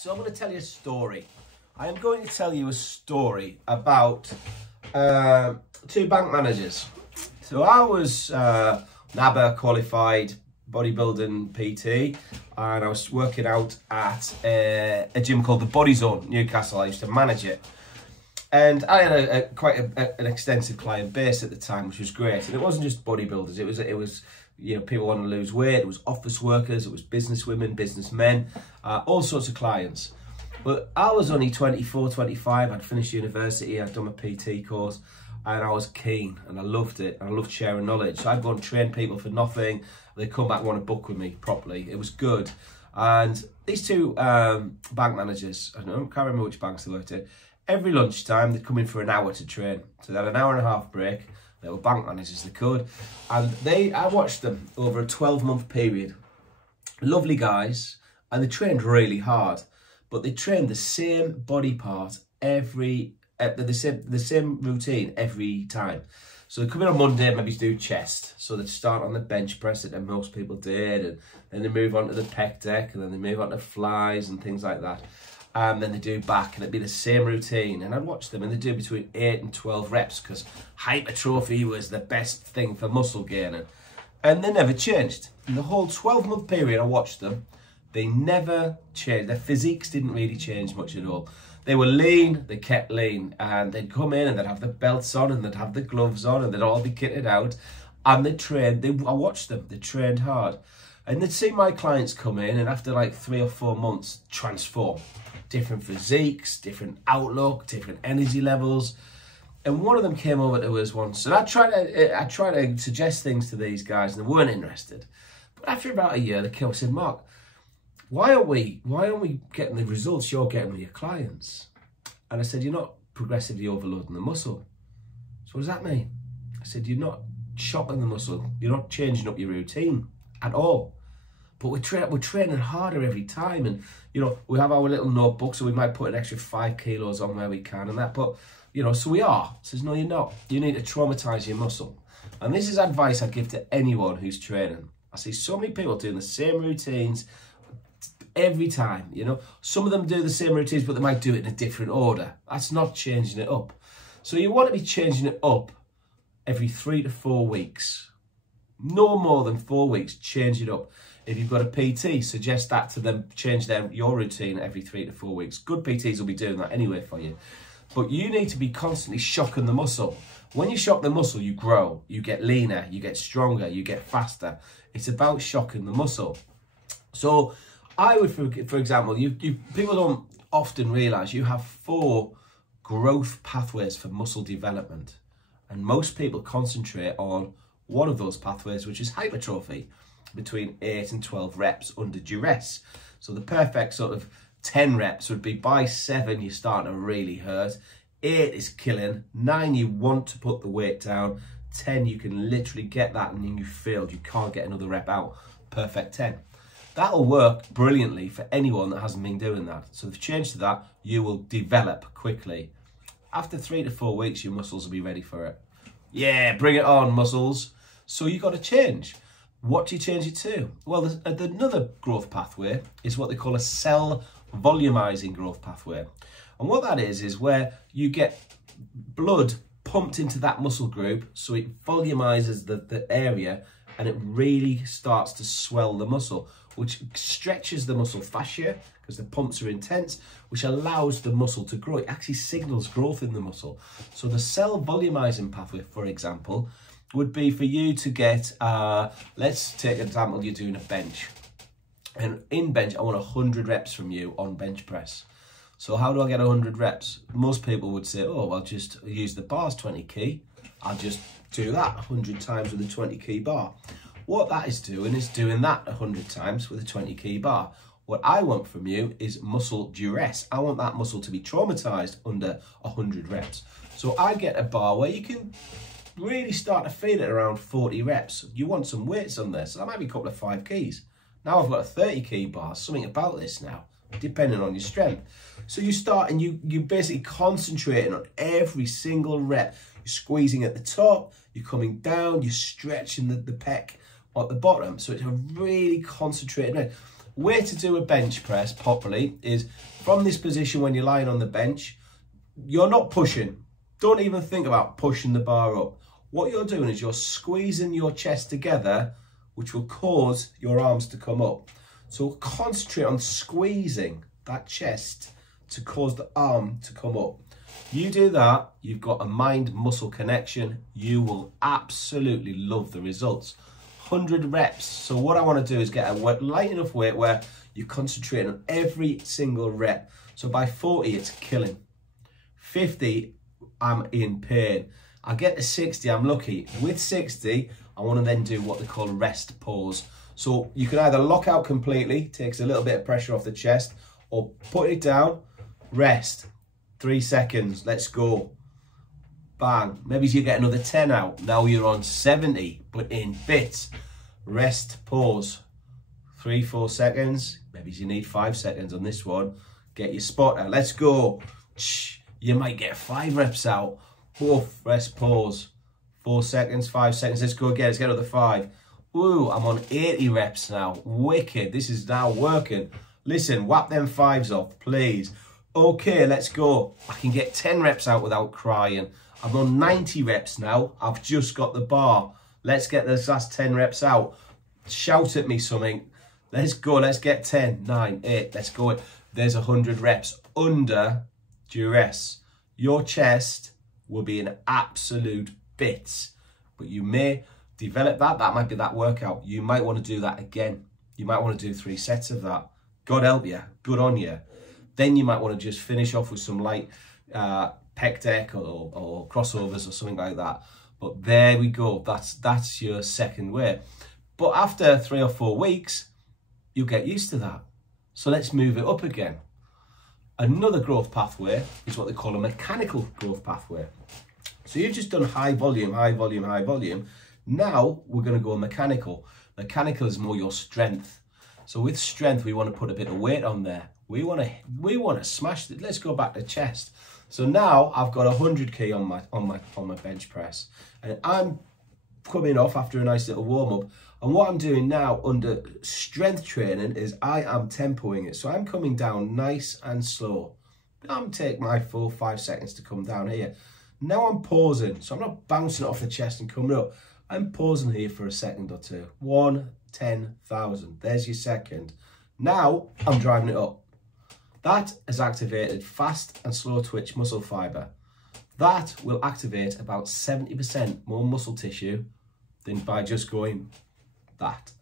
So I'm going to tell you a story. I am going to tell you a story about two bank managers. So I was NABA qualified bodybuilding PT, and I was working out at a gym called the Body Zone, Newcastle. I used to manage it. And I had quite an extensive client base at the time, which was great. And it wasn't just bodybuilders. It was you know, people wanting to lose weight. It was office workers. It was business women, businessmen, all sorts of clients. But I was only 24, 25. I'd finished university. I'd done my PT course, and I was keen, and I loved it. I loved sharing knowledge. So I'd go and train people for nothing. They'd come back and want to book with me properly. It was good. And these two bank managers, I can't remember which banks they worked at. Every lunchtime, they'd come in for an hour to train. So they had an hour and a half break. They were bank managers, they could. And I watched them over a 12-month period. Lovely guys, and they trained really hard. But they trained the same body part the same routine every time. So they come in on Monday, maybe do chest. So they'd start on the bench press that most people did, and then they move on to the pec deck, and then they move on to flies and things like that. And then they do back, and it'd be the same routine. And I'd watch them, and they'd do between 8 and 12 reps because hypertrophy was the best thing for muscle gaining. And they never changed. In the whole 12-month period I watched them, they never changed. Their physiques didn't really change much at all. They were lean, they kept lean, and they'd come in and they'd have the belts on and they'd have the gloves on and they'd all be kitted out. And they trained, I watched them, they trained hard. And they'd see my clients come in, and after like 3 or 4 months, transform. Different physiques, different outlook, different energy levels. And one of them came over to us once, and I tried to suggest things to these guys, and they weren't interested. But after about a year, they came and said, "Mark, why aren't we getting the results you're getting with your clients?" And I said, "You're not progressively overloading the muscle." "So what does that mean?" I said, "You're not shocking the muscle. You're not changing up your routine at all. But we're training harder every time, and you know, we have our little notebook, so we might put an extra 5 kilos on where we can and that, but you know, so we are." I says, "No, you're not. You need to traumatize your muscle." And this is advice I give to anyone who's training. I see so many people doing the same routines every time, you know. Some of them do the same routines, but they might do it in a different order. That's not changing it up. So you want to be changing it up every 3 to 4 weeks. No more than 4 weeks, change it up. If you've got a PT, suggest that to them, change your routine every 3 to 4 weeks. Good PTs will be doing that anyway for you. But you need to be constantly shocking the muscle. When you shock the muscle, you grow, you get leaner, you get stronger, you get faster. It's about shocking the muscle. So I would, for example, people don't often realise you have 4 growth pathways for muscle development. And most people concentrate on one of those pathways, which is hypertrophy, between 8 and 12 reps under duress. So the perfect sort of 10 reps would be by 7, you're starting to really hurt. 8 is killing. 9, you want to put the weight down. 10, you can literally get that and then you failed. You can't get another rep out. Perfect 10. That'll work brilliantly for anyone that hasn't been doing that. So if you change to that, you will develop quickly. After 3 to 4 weeks, your muscles will be ready for it. Yeah, bring it on, muscles. So you've got to change. What do you change it to? Well, another growth pathway is what they call a cell volumizing growth pathway. And what that is where you get blood pumped into that muscle group, so it volumizes the area, and it really starts to swell the muscle, which stretches the muscle fascia because the pumps are intense, which allows the muscle to grow. It actually signals growth in the muscle. So the cell volumizing pathway, for example, would be for you to get, let's take an example, you're doing a bench. And in bench, I want 100 reps from you on bench press. So how do I get 100 reps? Most people would say, oh, I'll just use the bars 20 key. I'll just do that 100 times with a 20 key bar. What that is doing that 100 times with a 20 key bar. What I want from you is muscle duress. I want that muscle to be traumatized under 100 reps. So I get a bar where you can really start to feel it around 40 reps. You want some weights on there, so that might be a couple of 5 keys. Now I've got a 30 key bar, something about this now, depending on your strength. So you start and you basically concentrating on every single rep. You're squeezing at the top, you're coming down, you're stretching the pec at the bottom. So it's a really concentrated rep. way to do a bench press properly is from this position when you're lying on the bench, you're not pushing. Don't even think about pushing the bar up. What you're doing is you're squeezing your chest together, which will cause your arms to come up. So concentrate on squeezing that chest to cause the arm to come up. You do that, you've got a mind-muscle connection. You will absolutely love the results. 100 reps. So what I want to do is get a light enough weight where you concentrate on every single rep. So by 40, it's killing. 50, I'm in pain. I get to 60, I'm lucky. With 60, I want to then do what they call rest pause. So you can either lock out completely, takes a little bit of pressure off the chest, or put it down, rest. 3 seconds, let's go. Bang. Maybe you get another 10 out. Now you're on 70, but in bits. Rest, pause. 3-4 seconds. Maybe you need 5 seconds on this one. Get your spotter. Let's go. You might get 5 reps out. Woof, rest, pause. 4 seconds, 5 seconds. Let's go again. Let's get another 5. Ooh, I'm on 80 reps now. Wicked. This is now working. Listen, whap them 5s off, please. Okay, let's go. I can get 10 reps out without crying. I'm on 90 reps now. I've just got the bar. Let's get those last 10 reps out. Shout at me something. Let's go. Let's get 10, 9, 8. Let's go. There's 100 reps under duress. Your chest will be in absolute bits, but you may develop that. That might be that workout. You might want to do that again. You might want to do 3 sets of that. God help you. Good on you. Then you might want to just finish off with some light pec deck or crossovers or something like that. But there we go. That's your second way. But after 3 or 4 weeks, you'll get used to that. So let's move it up again. Another growth pathway is what they call a mechanical growth pathway. So you've just done high volume, high volume, high volume. Now we're going to go mechanical. Mechanical is more your strength. So with strength, we want to put a bit of weight on there. We want to smash it. Let's go back to chest. So now I've got 100 kg on my bench press, and I'm coming off after a nice little warm up. And what I'm doing now under strength training is I am tempoing it. So I'm coming down nice and slow. I'm taking my 4-5 seconds to come down here. Now I'm pausing. So I'm not bouncing it off the chest and coming up. I'm pausing here for a second or two. 1, 10,000. There's your second. Now I'm driving it up. That has activated fast and slow twitch muscle fibre. That will activate about 70% more muscle tissue than by just going that.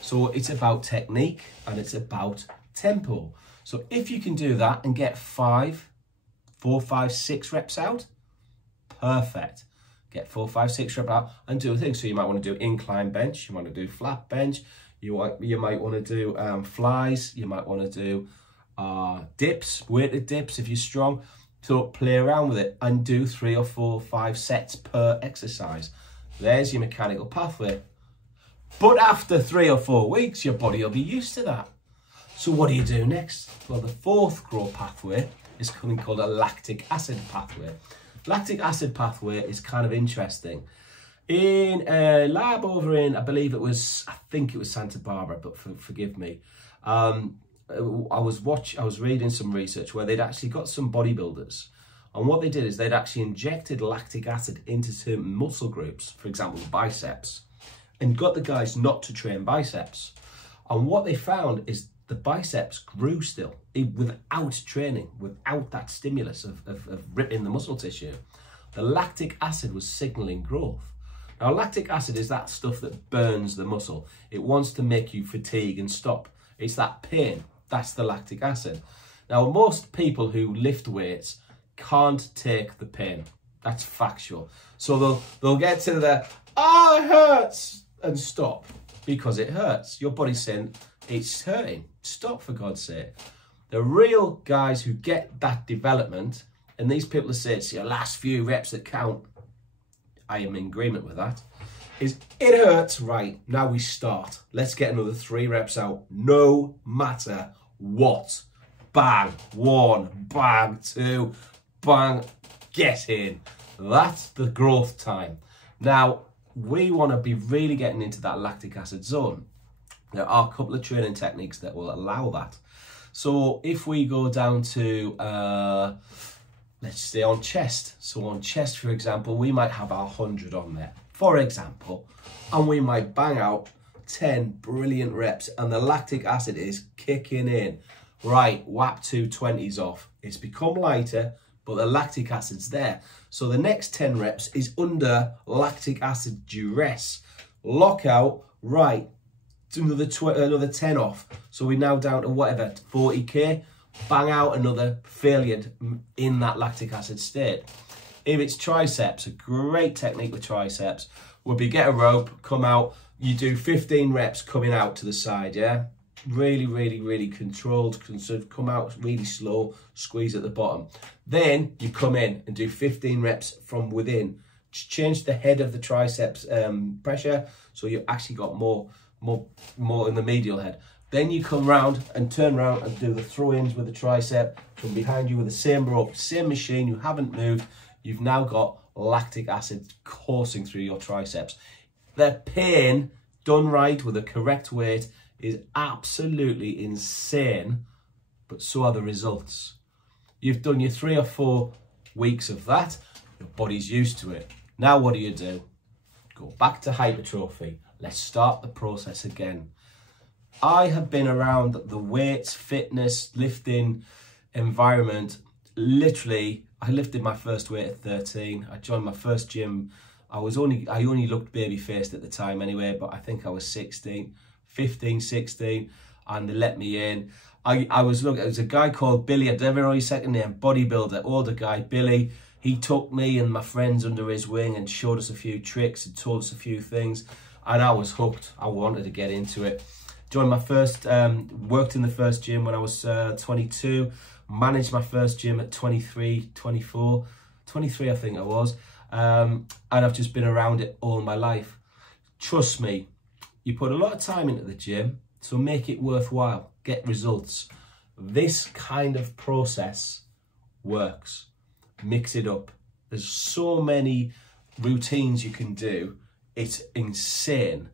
So it's about technique and it's about tempo. So if you can do that and get 4, 5, 6 reps out, perfect. Get 4, 5, 6 reps out and do a thing. So you might want to do incline bench, you want to do flat bench, you might want to do flies, you might want to do dips, weighted dips if you're strong. So play around with it and do 3 or 4, 5 sets per exercise. There's your mechanical pathway. But after 3 or 4 weeks, your body will be used to that. So what do you do next? Well, the 4th growth pathway is something called a lactic acid pathway. Lactic acid pathway is kind of interesting. In a lab over in, I think it was Santa Barbara, but forgive me. I was reading some research where they'd actually got some bodybuilders, and what they did is they'd actually injected lactic acid into certain muscle groups, for example biceps, and got the guys not to train biceps. And what they found is the biceps grew still without training, without that stimulus of ripping the muscle tissue. The lactic acid was signaling growth. Now lactic acid is that stuff that burns the muscle. It wants to make you fatigue and stop. It's that pain. That's the lactic acid. Now, most people who lift weights can't take the pain. That's factual. So they'll get to the, oh, it hurts, and stop because it hurts. Your body's saying, it's hurting. Stop, for God's sake. The real guys who get that development, and these people that say it's your last few reps that count, I am in agreement with that, is it hurts, right, now we start. Let's get another 3 reps out, no matter what. Bang, 1, bang, 2, bang, get in. That's the growth time. Now, we want to be really getting into that lactic acid zone. There are a couple of training techniques that will allow that. So if we go down to, let's say on chest. So on chest, for example, we might have our 100 on there, for example, and we might bang out 10 brilliant reps and the lactic acid is kicking in. Right, whap 220s off. It's become lighter, but the lactic acid's there. So the next 10 reps is under lactic acid duress. Lockout, right, another 10 off. So we're now down to whatever, 40k. Bang out another failure in that lactic acid state. If it's triceps, a great technique with triceps would be get a rope, come out, you do 15 reps coming out to the side, yeah? Really, really, really controlled, come out really slow, squeeze at the bottom. Then you come in and do 15 reps from within. Change the head of the triceps pressure, so you actually got more in the medial head. Then you come round and turn around and do the throw-ins with the tricep from behind you with the same rope, same machine, you haven't moved. You've now got lactic acid coursing through your triceps. The pain done right with the correct weight is absolutely insane, but so are the results. You've done your 3 or 4 weeks of that, your body's used to it. Now what do? Go back to hypertrophy. Let's start the process again. I have been around the weights, fitness, lifting environment. I lifted my first weight at 13. I joined my first gym. I only looked baby-faced at the time anyway, but I think I was 15, 16, and they let me in. I was looking, there was a guy called Billy, I don't know his second name, bodybuilder, older guy, Billy. He took me and my friends under his wing and showed us a few tricks and taught us a few things, and I was hooked. I wanted to get into it. Joined my first, worked in the first gym when I was 22, managed my first gym at 23, 24, 23 I think I was, and I've just been around it all my life. Trust me, you put a lot of time into the gym, so make it worthwhile, get results. This kind of process works. Mix it up. There's so many routines you can do, it's insane.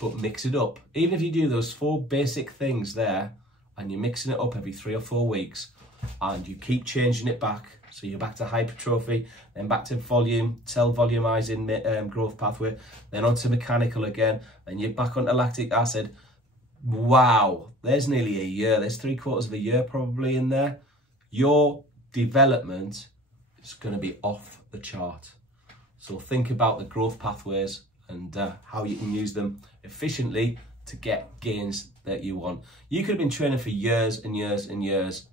But mix it up. Even if you do those 4 basic things there and you're mixing it up every 3 or 4 weeks and you keep changing it back, so you're back to hypertrophy, then back to volume, cell volumizing growth pathway, then onto mechanical again, then you're back onto lactic acid. Wow, there's nearly a year, there's 3/4 of a year probably in there. Your development is going to be off the chart. So think about the growth pathways and how you can use them efficiently to get gains that you want. You could have been training for years and years and years.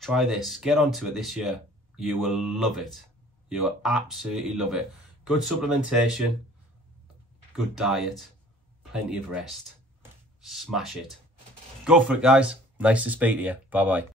Try this, get onto it this year. You will love it. You will absolutely love it. Good supplementation, good diet, plenty of rest. Smash it. Go for it, guys. Nice to speak to you. Bye-bye.